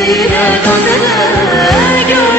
Tazele Şiire gazele